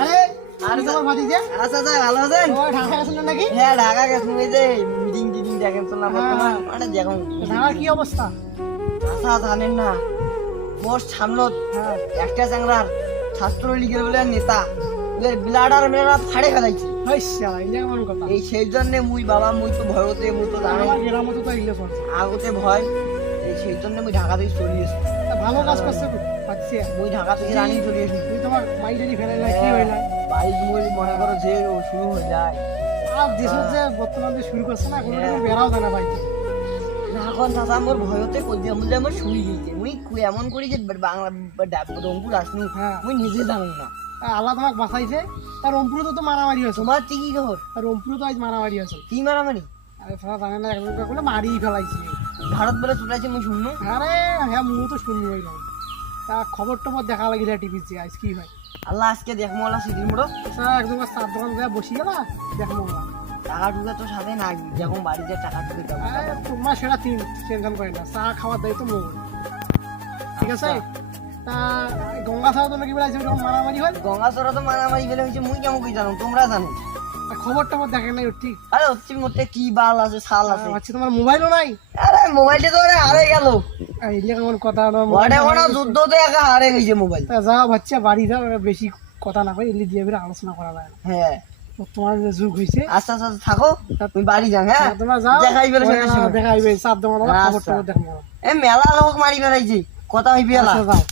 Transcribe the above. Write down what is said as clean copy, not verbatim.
আরে আর তোমার ভাতিজা আচ্ছা স্যার ভালো আছেন? ও ঢাকা গেছিল নাকি? হ্যাঁ ঢাকা গেছেন, ওই যে মিটিং দেখেন চললাম বর্তমান মানে দেখুন ঢাকার কি অবস্থা? আচ্ছা জানেন না মোর সামনত একটা চাংরার ছাত্রলীগের বলে নেতা বিলাডার মেয়েরা ফাড়ে ফেলাইছে। এই সেই জন্য মুই বাবা মুই তো ভয়তে মুই তো জানো আগতে ভয়, এই সেই জন্য মুই ঢাকা থেকে চলে এসেছি। ভালো কাজ করছে পাচ্ছি। মুই ঢাকা থেকে রানিং চলে এসেছি। তুই তোমার বাইরে ফেলাই কি হইলা? বাইক মুই মনে করো যে ও শুরু হয়ে যায় আর দেশের যে বর্তমানে শুরু করছে না কোনো বেড়াও জানা বাইকে এখন চাচা মোর ভয়তে কই দিয়া মুই আমার শুই গেছে। মুই এমন করি যে বাংলা রংপুর আসনু মুই নিজে জানো না। আল্লাহ তোমাকে বাঁচাইছে। আর রংপুরে তো মারামারি হয়েছে। তোমার ঠিকই খবর? আর রংপুরে তো আজ মারামারি হয়েছে। কি মারামারি? আরে সারা জানে না, একজন করলে মারি ফেলাইছে। ভারত বলে চুটাইছে মুই শুননু। আরে হ্যাঁ মু তো শুনলু হইলাম। তা খবর টবর দেখা লাগিলে টিভিতে আজ কি হয়। আল্লাহ আজকে দেখমো আল্লাহ সিদির মোড়ো একদম চার দোকান যায় বসি গেল দেখমো টাকা ঢুকে তো সাথে না যখন বাড়িতে টাকা ঢুকে যাবো। তোমার সেটা টেনশন করে না, চা খাওয়ার দায়িত্ব মোর। ঠিক আছে? তা গঙ্গা ছাড়া তো নাকি বেড়াইছে ওরকম মারামারি হয়? গঙ্গা চড়া তো মারামারি বেলে হয়েছে মুই কেমন কই জানো, তোমরা জানো। খবর টবর দেখে নাই ঠিক? আরে হচ্ছে মধ্যে কি বাল আছে শাল আছে। আচ্ছা তোমার মোবাইলও নাই? আরে মোবাইলটা তো হারে গেল। এই যে কেমন কথা না, যুদ্ধ তো একা হারে গেছে মোবাইল। যাও বাচ্চা বাড়ি যাও, বেশি কথা না কই এলি দিয়ে বেরে আলোচনা করা যায় না। হ্যাঁ তোমার যে যুগ হয়েছে। আচ্ছা আচ্ছা থাকো, তুমি বাড়ি যাও। হ্যাঁ তোমরা যাও, দেখাইবে দেখাইবে চাপ দেবো খবর টবর দেখবো। এ মেলা লোক মারি বেড়াইছে কথা হইবে। যাও।